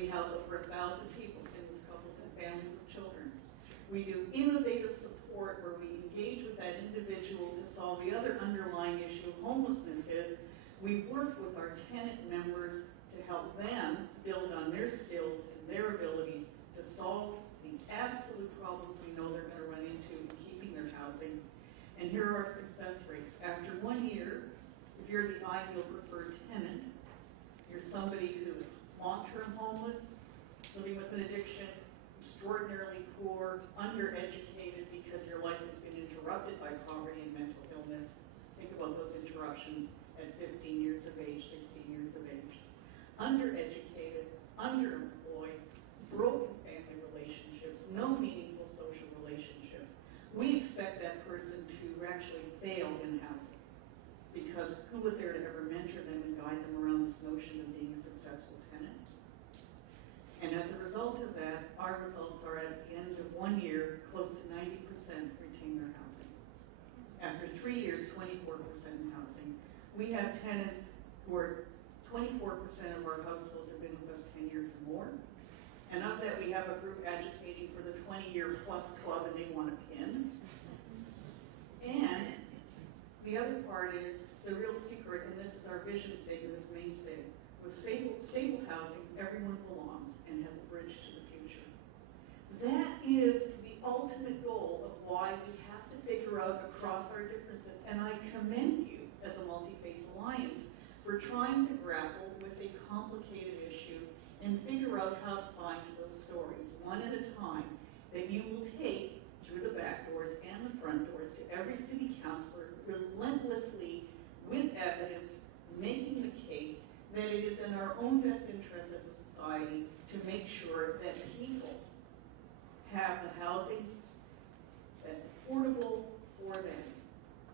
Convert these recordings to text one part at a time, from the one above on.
We house over 1,000 people, singles, couples, and families with children. We do innovative support where we engage with that individual to solve the other underlying issue of homelessness is we work with our tenant members to help them build on their skills and their abilities to solve the absolute problems we know they're going to run into in keeping their housing. And here are our success rates. After 1 year, if you're the ideal preferred tenant, you're somebody who's long-term homeless, living with an addiction, extraordinarily poor, undereducated because your life has been interrupted by poverty and mental illness. Think about those interruptions at 15 years of age, 16 years of age. Undereducated, underemployed, broken family relationships, no meaningful social relationships. We expect that person to actually fail in housing because who was there to ever mentor them and guide them around this notion of being a successful tenant? And as a result of that, our results are at the end of 1 year, close to 90% retain their housing. After 3 years, 24% in housing. We have tenants who are 24% of our households have been with us 10 years or more. And of that, we have a group agitating for the 20-year plus club, and they want a pin. And the other part is the real secret, and this is our vision statement, this mainstay. With stable housing, everyone belongs and has a bridge to the future. That is the ultimate goal of why we have to figure out across our differences. And I commend you as a multi-faith alliance for trying to grapple with a complicated issue and figure out how to find those stories, one at a time, that you will take through the back doors and the front doors to every city councillor, relentlessly, with evidence, making the case that it is in our own best interest as a society to make sure that people have the housing that's affordable for them,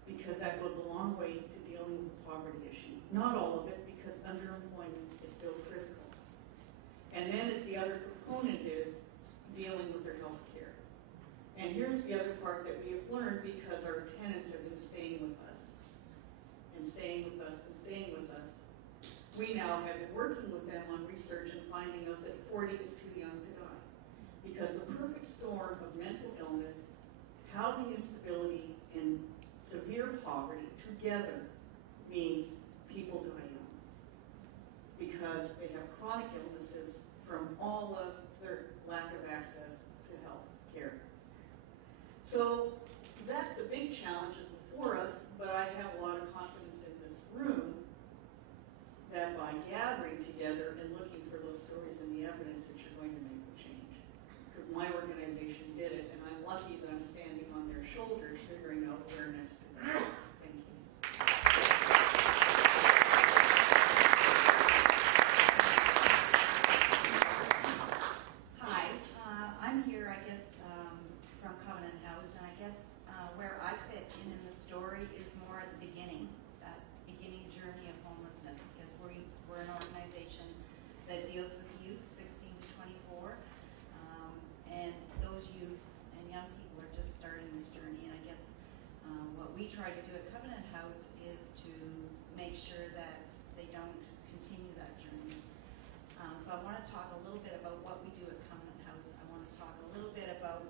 because that goes a long way to dealing with the poverty issue. Not all of it, because underemployment is still critical. And then as the other component is dealing with their health care. And here's the other part that we have learned because our tenants have been staying with us, and staying with us, and staying with us. We now have been working with them on research and finding out that 40 is too young to die. Because the perfect storm of mental illness, housing instability, and severe poverty together means people die young. Because they have chronic illnesses from all of their lack of access to health care. So that's the big challenges before us, but I have a lot of confidence in this room that by gathering together and looking for those stories and the evidence that you're going to make the change. Because my organization did it, and I'm lucky that I'm standing on their shoulders figuring out where next to go. Thank you. Hi, I'm here, I guess, from Covenant House, and I guess where I fit in the story is more at the beginning, that beginning journey of homelessness, because we're an organization that deals with youth 16 to 24, and those youth and young people are just starting this journey. And I guess what we try to do at Covenant House is to make sure that they don't continue that journey. So I want to talk a little bit about what we do at Covenant House. I want to talk a little bit about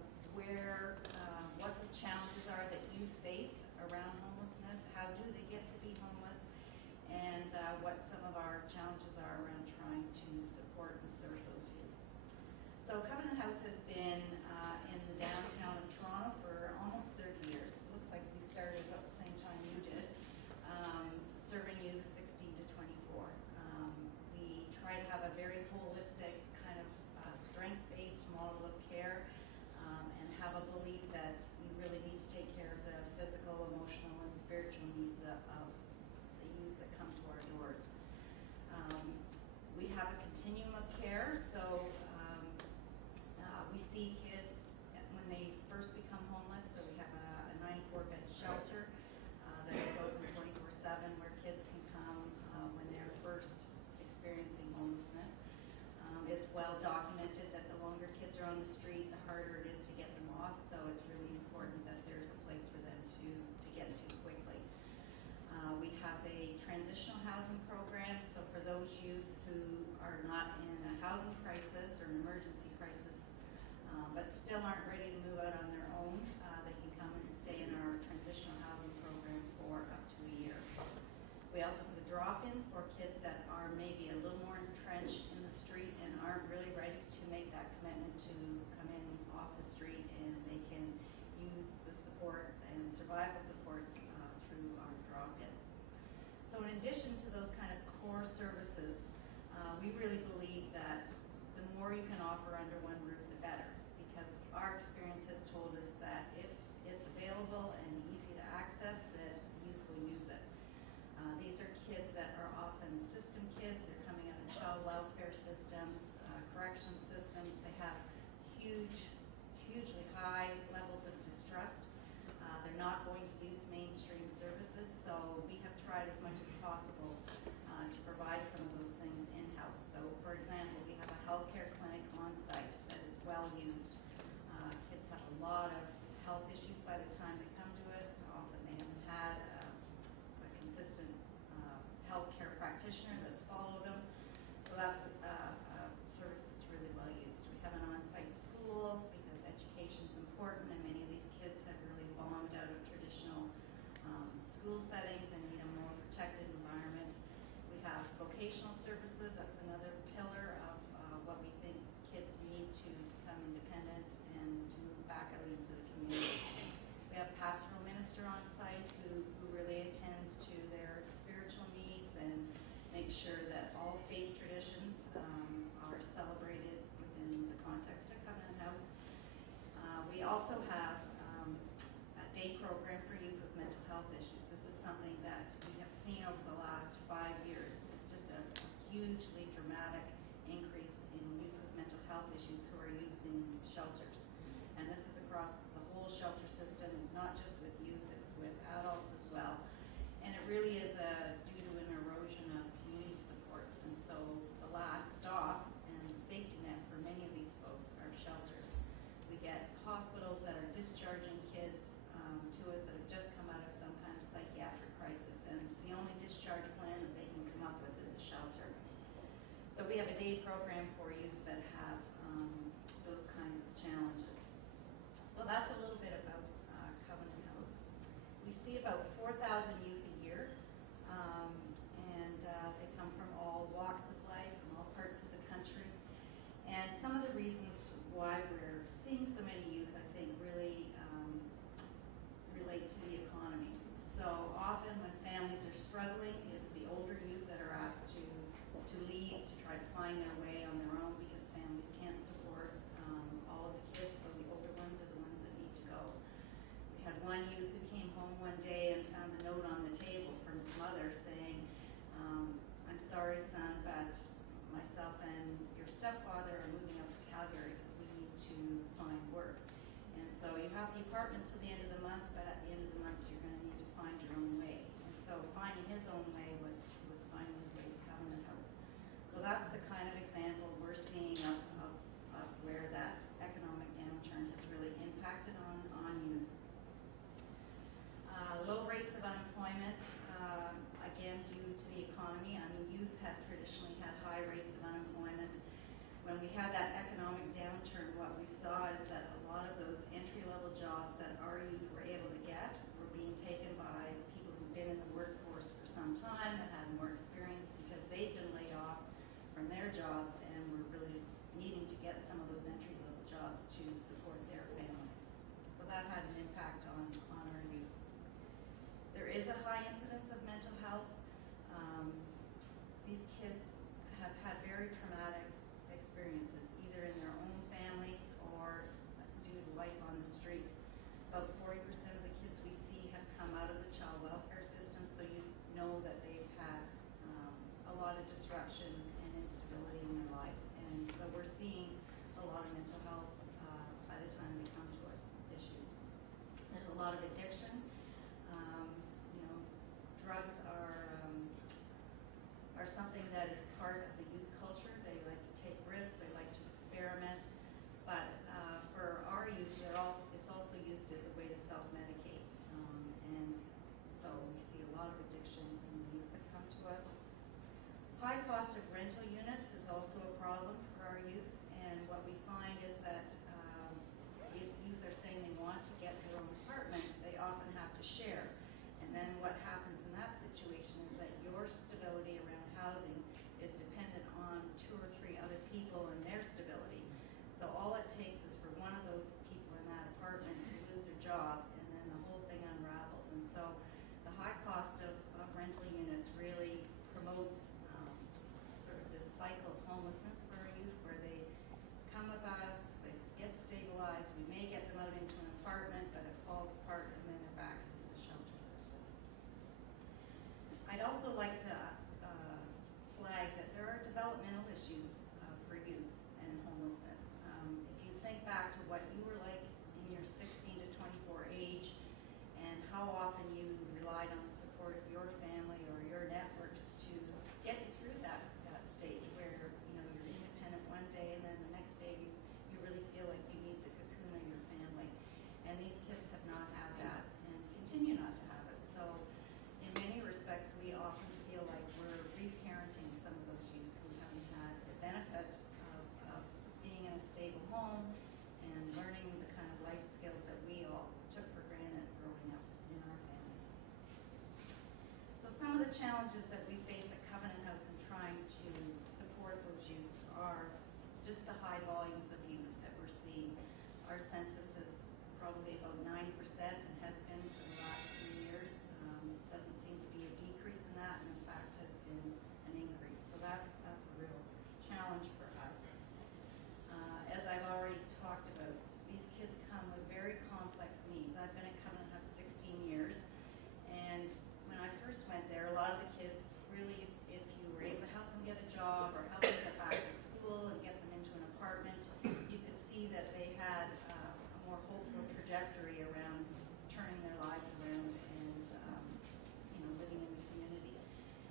what the challenges are that you face around homelessness, how do they get to be homeless, and what some of our challenges are around trying to support and serve those youth. So Covenant House has been in the downtown of Toronto for almost 30 years. It looks like we started about the same time you did, serving youth 16 to 24. We try to have a very holistic kind of strength-based model of care, and have a belief that we really need to take care of the physical, emotional, and spiritual needs of the youth that come to our doors. We have a continuum of care, so we see kids when they first become homeless. So we have a 94-bed shelter that is open 24/7, where kids can come when they're first experiencing homelessness. It's well documented that the longer kids are on the street, the harder it is to get them off, so it's really important that there's a place for them to get to quickly. We have a transitional housing program, so for those youth who are not in a housing crisis, still aren't ready to move out on their own, they can come and stay in our transitional housing program for up to a year. We also have a drop-in for kids that are maybe a little more entrenched in the street and aren't really ready to make that commitment to come in off the street, and they can use the support and survival support through our drop-in. So in addition to those kind of core services, we really believe that the more you can offer under one roof, the better, because our experience has told us that if it's available and easy to access, that youth will use it. These are kids that are often system kids. They're coming out of child welfare systems, correction systems. They have hugely high levels of distrust. They're not going to use mainstream services, so we have tried as much as possible to provide some of those things in-house. So, for example, we have a healthcare clinic on site that is well used. Kids have a lot of health issues by the time they come to us. Often they haven't had a consistent healthcare practitioner that's followed them. So that's a service that's really well used. We have an on-site school because education is important, and many of these kids have really bombed out of traditional school settings and need a more protected environment. We have vocational services. That's another pillar of what we think kids need to become independent and to move back out into the community. We have a pastoral minister on site who really attends to their spiritual needs and makes sure that all faith traditions are celebrated within the context of Covenant House. We also have a day program for youth with mental health issues. This is something that we have seen over the last 5 years. It's just a hugely dramatic increase in youth with mental health issues who are using shelters. And this is across the whole shelter system. It's not just with youth, it's with adults as well. And it really is due to an erosion of community supports. And so the last stop and safety net for many of these folks are shelters. We get hospitals that are discharging kids to us that have just come out of some kind of psychiatric crisis, and the only discharge plan that they can come up with is a shelter. So we have a day program for youth that have those kinds of challenges. So that's a little bit about Covenant House. We see about 4,000 youth a year, and they come from all walks of life, from all parts of the country. And some of the reasons why we're seeing so many youth, I think, really relate to the economy. So often when families are struggling, it's the older youth that are asked to leave, to try to find their way on their own because families can't support all of the kids, so the older ones are the ones that need to go. We had one youth who came home one day and found a note on the table from his mother saying, I'm sorry, son, but myself and your stepfather are moving up to Calgary because we need to find work. And so you have the apartment till the end of the month, but at the end of the month you're going to need to find your own way. And so finding his own way was finding his way to Covenant House. So that's the kind of example we're seeing of where that economic downturn has really impacted on youth. Low rates of unemployment, again due to the economy. I mean, youth have traditionally had high rates of unemployment. When we had that economic downturn, what we saw is that a lot of those entry-level jobs that our youth were able to get were being taken by people who've been in the workforce for some time, that had more experience because they'd been laid off from their jobs and were really needing to get some of those entry-level jobs to support their family. So that had an impact on our youth. There is a high incidence of mental health. These kids have had very traumatic experiences, either in their own families or due to life on the street. About 40% of the kids we see have come out of the child welfare system, so you know that they've had a lot of disruption and instability in their lives. And so we're seeing a lot of mental health by the time they come to us issues. There's a lot of addiction. Drugs are something that is part of the youth culture. They like to take risks, they like to experiment, but for our youth, it's also used as a way to self-medicate. And so we see a lot of addiction in the youth that come to us. High cost of rental units is also a problem for our youth, and what we find is that cycle of homelessness for our youth, where they come with us, they get stabilized, we may get them out into an apartment, but it falls apart and then they're back into the shelter system. I'd also like to flag that there are developmental issues for youth and homelessness. If you think back to what you were like in your 16 to 24 age and how often you relied on the support of your family or your networks to get you through that stage where you're independent one day and then the next day you really feel like you need the cocoon of your family. And these kids have not had that and continue not to have it. So in many respects, we often feel like we're reparenting some of those youth who haven't had the benefit of being in a stable home and learning the kind of life skills that we all took for granted growing up in our family. So some of the challenges that we face at Covenant House in trying to support those youth are just the high volumes of youth that we're seeing. Our census is probably about 90% and has been for the last 3 years. Doesn't seem to be a decrease in that, and in fact has been an increase. So that's a real challenge for us. As I've already talked about, these kids come with very complex needs. I've been at Covenant House 16 years, and when I first went there, a lot of the kids really, if you were able to help them get a job or help them get back to school and get them into an apartment, you could see that they had a more hopeful trajectory around turning their lives around and living in the community.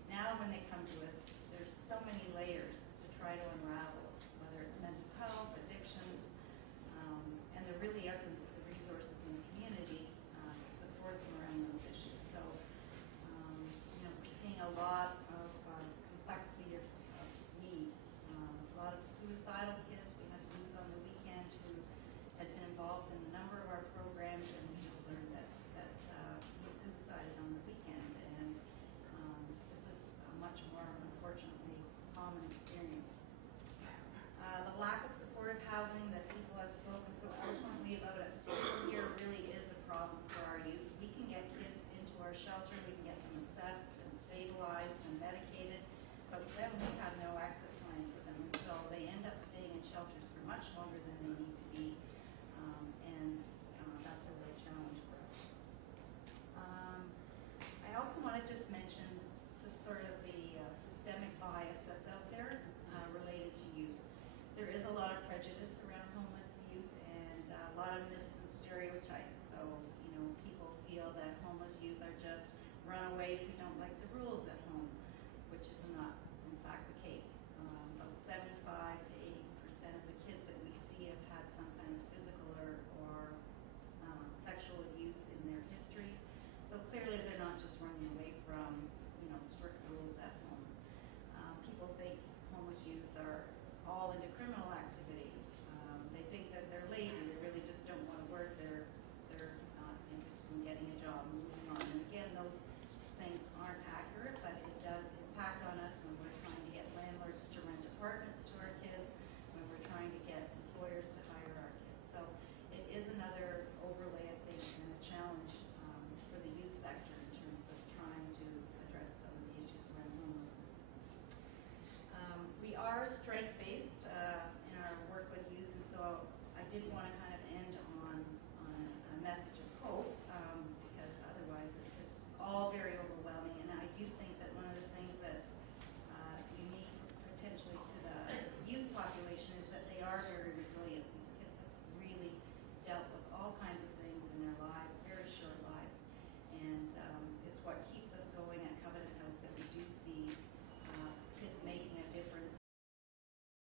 Now when they come to us, there's so many layers to try to unravel, whether it's mental health, addictions, and there really isn't the resources in the community to support them around those issues. So, we're seeing a lot of complexity of need. A lot of suicidal kids. We had youth on the weekend who had been involved in a number of our programs, and we just learned that he suicided on the weekend. And this is a much more, unfortunately, common experience. The lack of supportive housing that people have spoken so eloquently about at the table here really is a problem for our youth. We can get kids into our shelter, we can get them assessed and stabilized and medicated, but then we have no exit plan for them until they end up staying in shelters for much longer than they need to be, and that's a real challenge for us. I also want to just mention the sort of the systemic bias that's out there related to youth. There is a lot of prejudice around homeless youth and a lot of myths and stereotypes. So, people feel that homeless youth are just runaways who don't like the rules at home, which is not, in fact, the case. About 75 to 80% of the kids that we see have had some kind of physical or sexual abuse in their history. So clearly they're not just running away from, strict rules at home. People think homeless youth are all into criminal activity.